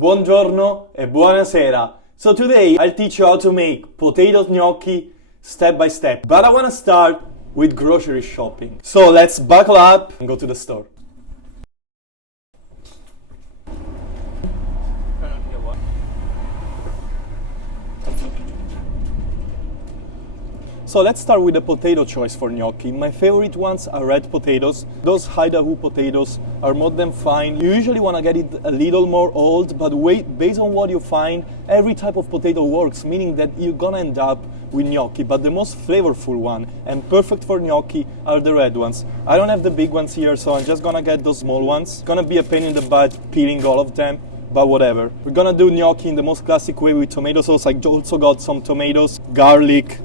Buongiorno e buonasera. So today I'll teach you how to make potato gnocchi step by step. But I want to start with grocery shopping. So let's buckle up and go to the store. So let's start with the potato choice for gnocchi. My favorite ones are red potatoes. Those Idaho potatoes are more than fine. You usually want to get it a little more old, but wait, based on what you find, every type of potato works, meaning that you're gonna end up with gnocchi. But the most flavorful one and perfect for gnocchi are the red ones. I don't have the big ones here, so I'm just gonna get those small ones. It's gonna be a pain in the butt peeling all of them, but whatever. We're gonna do gnocchi in the most classic way with tomato sauce. I also got some tomatoes, garlic,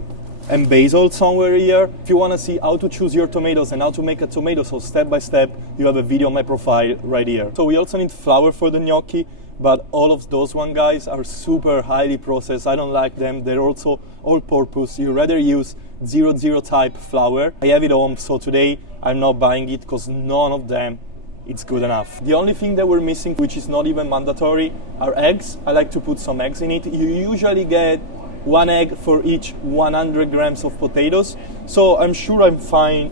and basil somewhere here. If you want to see how to choose your tomatoes and how to make a tomato sauce step by step, you have a video on my profile right here. So we also need flour for the gnocchi, but all of those one guys are super highly processed. I don't like them. They're also all purpose. You rather use 00 type flour. I have it home, so today I'm not buying it because none of them it's good enough. The only thing that we're missing, which is not even mandatory, are eggs. I like to put some eggs in it. You usually get 1 egg for each 100 grams of potatoes, so I'm sure I'm fine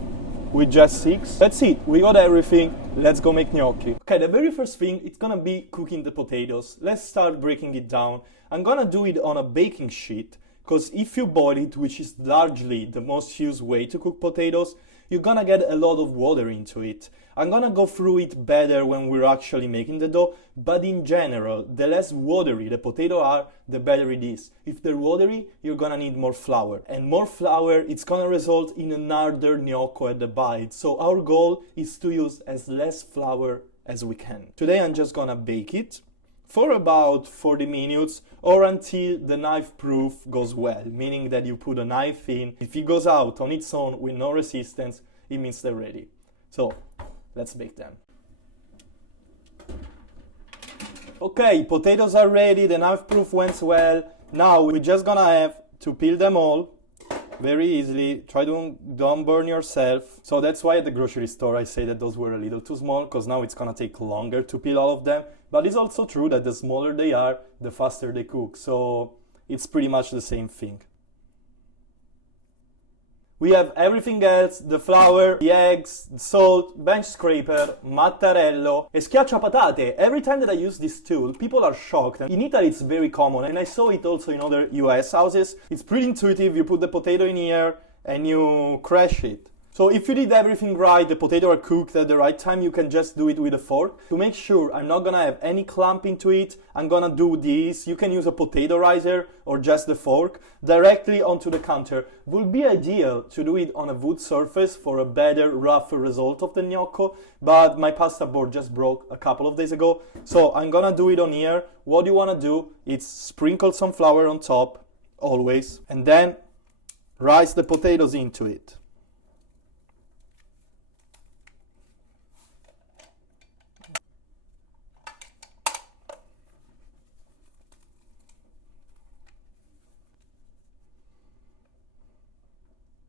with just 6. That's it, we got everything, let's go make gnocchi. Okay, the very first thing, it's gonna be cooking the potatoes. Let's start breaking it down. I'm gonna do it on a baking sheet, because if you boil it, which is largely the most used way to cook potatoes, you're gonna get a lot of water into it. I'm gonna go through it better when we're actually making the dough, but in general, the less watery the potato are, the better it is. If they're watery, you're gonna need more flour. And more flour, it's gonna result in an harder gnocco at the bite. So our goal is to use as less flour as we can. Today I'm just gonna bake it for about 40 minutes or until the knife proof goes well, meaning that you put a knife in. If it goes out on its own with no resistance, it means they're ready. So let's bake them. Okay, potatoes are ready, the knife proof went well. Now we're just gonna have to peel them all very easily. Try to don't burn yourself. So that's why at the grocery store I say that those were a little too small, because now it's gonna take longer to peel all of them. But it's also true that the smaller they are, the faster they cook. So it's pretty much the same thing. We have everything else, the flour, the eggs, the salt, bench scraper, mattarello, e schiacciapatate. Every time that I use this tool, people are shocked. In Italy it's very common, and I saw it also in other US houses. It's pretty intuitive. You put the potato in here and you crush it. So if you did everything right, the potato are cooked at the right time, you can just do it with a fork. To make sure I'm not gonna have any clump into it, I'm gonna do this. You can use a potato riser or just the fork directly onto the counter. Would be ideal to do it on a wood surface for a better, rougher result of the gnocco, but my pasta board just broke a couple of days ago, so I'm gonna do it on here. What you wanna do is sprinkle some flour on top, always, and then rise the potatoes into it.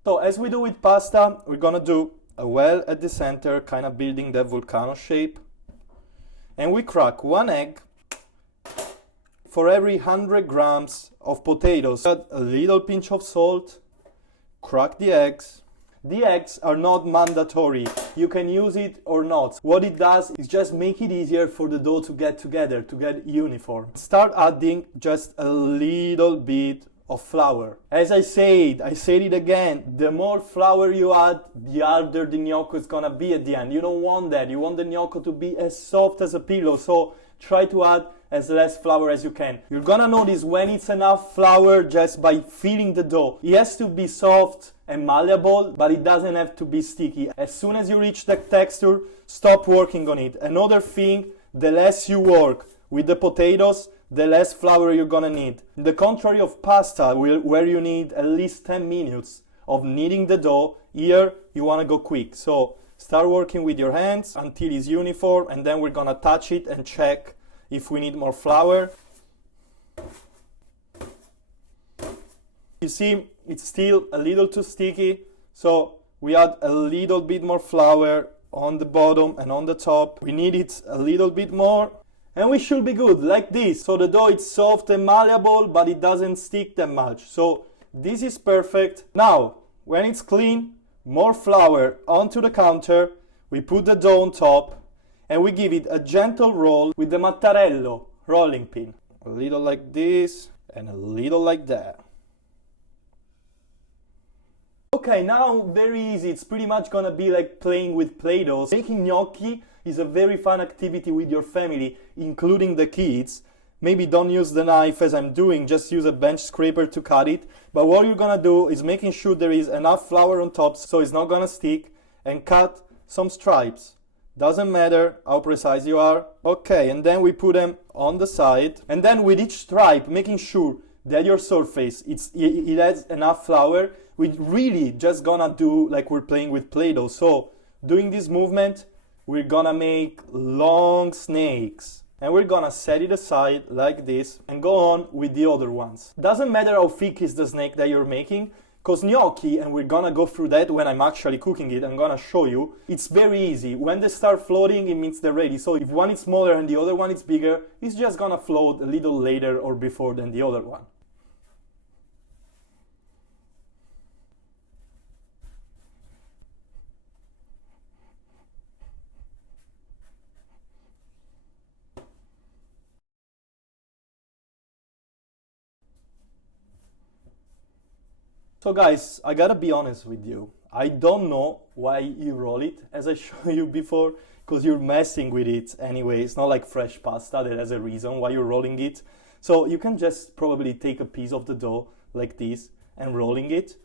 So as we do with pasta, we're gonna do a well at the center, kind of building that volcano shape. And we crack 1 egg for every 100 grams of potatoes. Add a little pinch of salt, crack the eggs. The eggs are not mandatory. You can use it or not. What it does is just make it easier for the dough to get together, to get uniform. Start adding just a little bit of flour. As I said it again, the more flour you add, the harder the gnocco is gonna be at the end. You don't want that. You want the gnocco to be as soft as a pillow, so try to add as less flour as you can. You're gonna notice when it's enough flour just by feeling the dough. It has to be soft and malleable, but it doesn't have to be sticky. As soon as you reach that texture, stop working on it. Another thing, the less you work with the potatoes, the less flour you're gonna need. The contrary of pasta, where you need at least 10 minutes of kneading the dough, here you wanna go quick. So start working with your hands until it's uniform, and then we're gonna touch it and check if we need more flour. You see, it's still a little too sticky, so we add a little bit more flour on the bottom and on the top. We need it a little bit more. And we should be good, like this. So the dough is soft and malleable, but it doesn't stick that much. So this is perfect. Now, when it's clean, more flour onto the counter. We put the dough on top and we give it a gentle roll with the mattarello rolling pin. A little like this and a little like that. Okay, now very easy. It's pretty much gonna be like playing with Play-Doh. Making gnocchi is a very fun activity with your family, including the kids. Maybe don't use the knife as I'm doing, just use a bench scraper to cut it. But what you're gonna do is making sure there is enough flour on top so it's not gonna stick, and cut some stripes. Doesn't matter how precise you are. Okay, and then we put them on the side. And then with each stripe, making sure that your surface, it has enough flour. We really just gonna do like we're playing with Play-Doh. So doing this movement, we're gonna make long snakes. And we're gonna set it aside like this and go on with the other ones. Doesn't matter how thick is the snake that you're making, because gnocchi, and we're gonna go through that when I'm actually cooking it, I'm gonna show you, it's very easy. When they start floating, it means they're ready. So if one is smaller and the other one is bigger, it's just gonna float a little later or before than the other one. So guys, I gotta be honest with you. I don't know why you roll it, as I showed you before, because you're messing with it anyway. It's not like fresh pasta that has a reason why you're rolling it. So you can just probably take a piece of the dough like this and rolling it.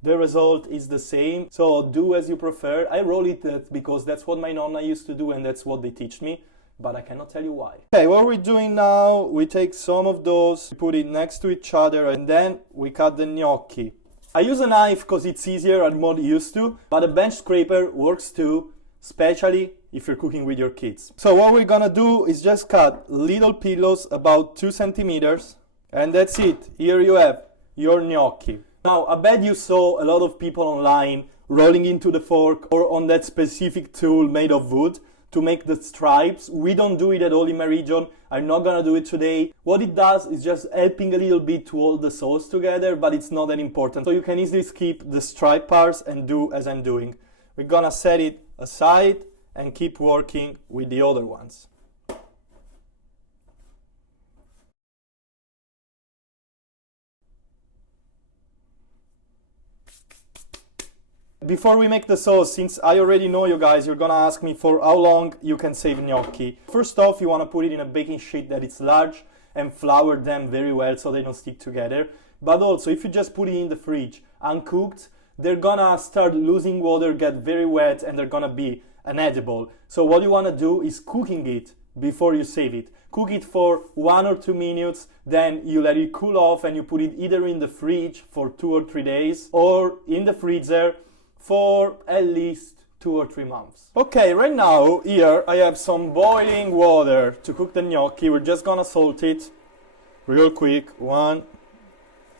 The result is the same, so do as you prefer. I roll it because that's what my nonna used to do and that's what they teach me, but I cannot tell you why. Okay, what we're doing now, we take some of those, put it next to each other, and then we cut the gnocchi. I use a knife because it's easier, I'm more used to, but a bench scraper works too, especially if you're cooking with your kids. So what we're gonna do is just cut little pillows about 2 centimeters, and that's it. Here you have your gnocchi. Now, I bet you saw a lot of people online rolling into the fork or on that specific tool made of wood to make the stripes. We don't do it at all in my region. I'm not gonna do it today. What it does is just helping a little bit to hold the sauce together, but it's not that important. So you can easily skip the stripe parts and do as I'm doing. We're gonna set it aside and keep working with the other ones. Before we make the sauce, since I already know you guys, you're gonna ask me for how long you can save gnocchi. First off, you wanna put it in a baking sheet that is large and flour them very well so they don't stick together. But also, if you just put it in the fridge uncooked, they're gonna start losing water, get very wet, and they're gonna be inedible. So what you wanna do is cooking it before you save it. Cook it for 1 or 2 minutes, then you let it cool off and you put it either in the fridge for 2 or 3 days or in the freezer for at least 2 or 3 months. Okay, right now here I have some boiling water to cook the gnocchi. We're just gonna salt it real quick, 1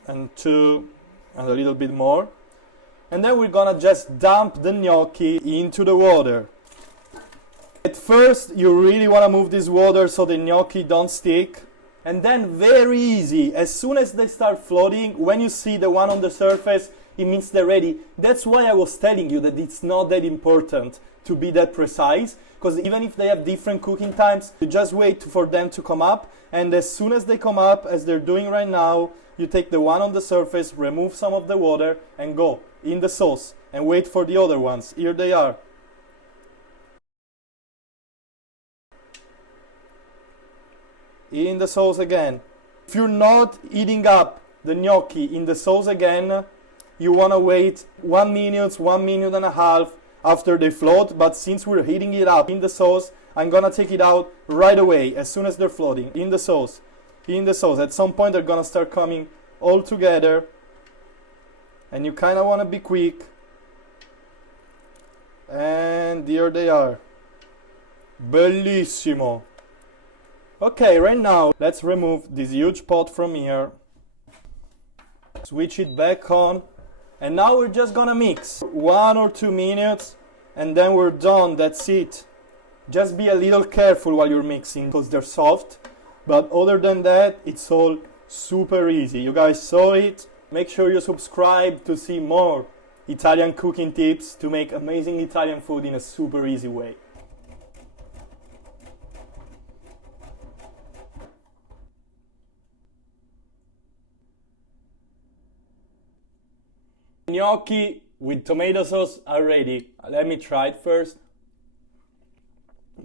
and 2 and a little bit more. And then we're gonna just dump the gnocchi into the water. At first you really wanna move this water so the gnocchi don't stick. And then very easy, as soon as they start floating, when you see the one on the surface, it means they're ready. That's why I was telling you that it's not that important to be that precise, because even if they have different cooking times, you just wait for them to come up, and as soon as they come up, as they're doing right now, you take the one on the surface, remove some of the water, and go in the sauce, and wait for the other ones. Here they are. In the sauce again. If you're not eating up the gnocchi in the sauce again, you want to wait 1 minute, 1 minute and a half after they float, but since we're heating it up in the sauce, I'm gonna take it out right away as soon as they're floating in the sauce. In the sauce. At some point they're gonna start coming all together, and you kind of want to be quick. And here they are. Bellissimo. Okay, right now let's remove this huge pot from here. Switch it back on. And now we're just gonna mix 1 or 2 minutes and then we're done, that's it. Just be a little careful while you're mixing because they're soft. But other than that, it's all super easy. You guys saw it. Make sure you subscribe to see more Italian cooking tips to make amazing Italian food in a super easy way. Gnocchi with tomato sauce are ready. Let me try it first.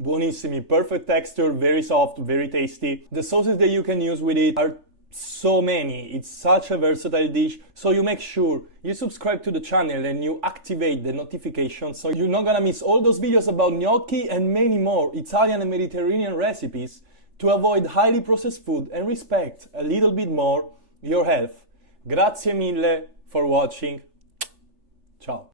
Buonissimi, perfect texture, very soft, very tasty. The sauces that you can use with it are so many. It's such a versatile dish, so you make sure you subscribe to the channel and you activate the notifications so you're not gonna miss all those videos about gnocchi and many more Italian and Mediterranean recipes to avoid highly processed food and respect a little bit more your health. Grazie mille for watching. Ciao.